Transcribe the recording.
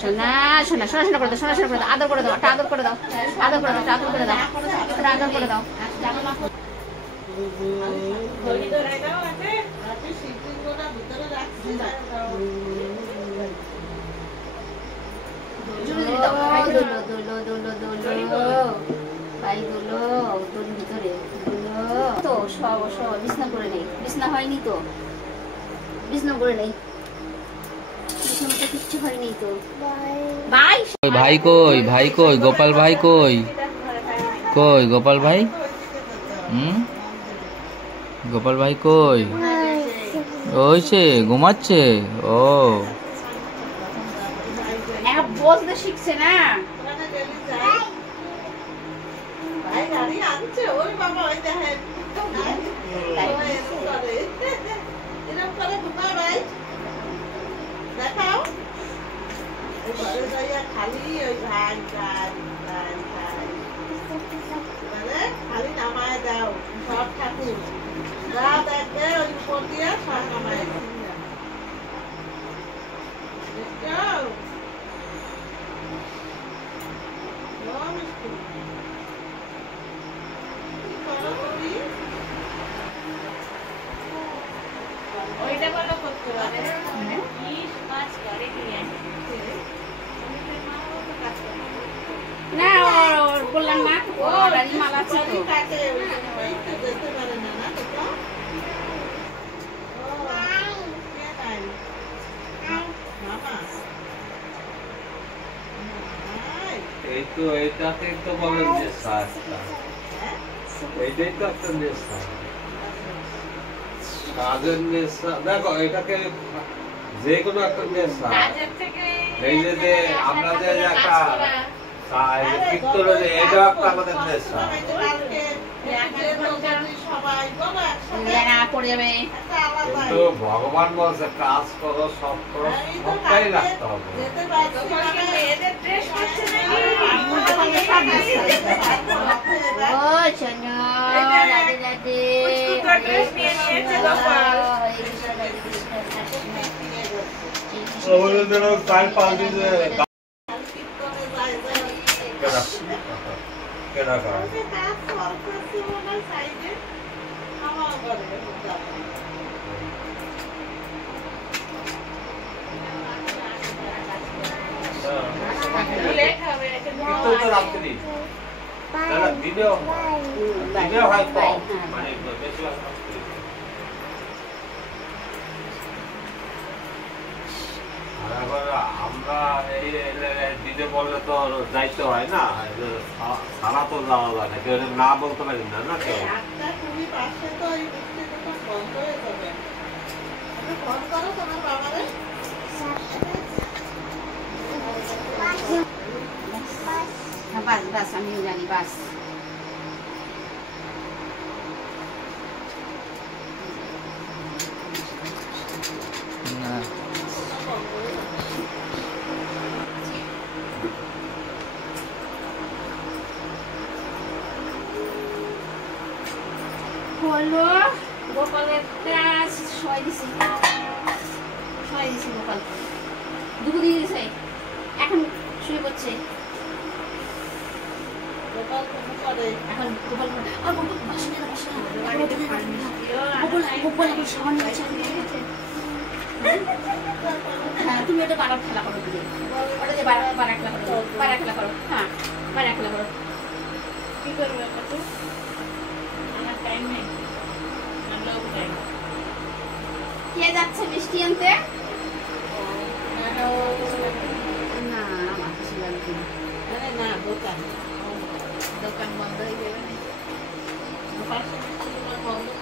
সোনা সোনা সোনা সোনা করে দাও, সোনা সোনা করে দাও, আদর করে দাও, আদর করে দাও, আদর করে দাও, আদর করে দাও, আদর করে দাও। বিছনা করে নেই, বিছনা হয়নি তো, বিছনা করে নেই, কিচ্ছু হয়নি তো। ভাই কই, ভাই কই, গোপাল ভাই কই, কই গোপাল ভাই? গোপাল ভাই কই? ওইছে ঘুমাচ্ছে। ও বলতে শিখছে না। খালি ওই ভাই খালি নামায় দাও সব ঠাকুর রাত একবে ওই উপর দিয়ে সব নামায় ওইটা ভালো করতে পারে না বললাম না ও মালা আছে তো। এই তো এইটাকে তো বলেন যে শ্বাসটা, এইটাই তো একটা নেশা, কাজের নেশা। দেখো এটাকে যে কোনো একটা নেশা, এই যে আমরা যে একটা কীর্তন, এটা একটা আমাদের নেশা। কিন্তু ভগবান বলছে কাজ করো, সব করো, সবটাই রাখতে হবে। আমরা এই দিতে বললে তো যাইতে হয় না, সারা তো যাওয়া যায় না, কেউ না বলতে পারি না না কেউ। বাস বাস আমিও জানি বাস। হলো গোপালেরটা শোয়াই দিছি, গোপাল দুপুর দিয়ে দিছে, এখন শুয়ে পড়ছে। এখন গোপাল হ্যাঁ তুমি ওটা বাড়ার খেলা করো, ওটা যে বাড়া খেলা করো, বাড়া খেলা করো, হ্যাঁ বাড়া খেলা করো। কি করবে আমার টাইম নেই, কে যাচ্ছে মিষ্টি আনতে? না আমার কিছু লাগবে না, দোকান বন্ধ হয়ে যাবে না, বন্ধ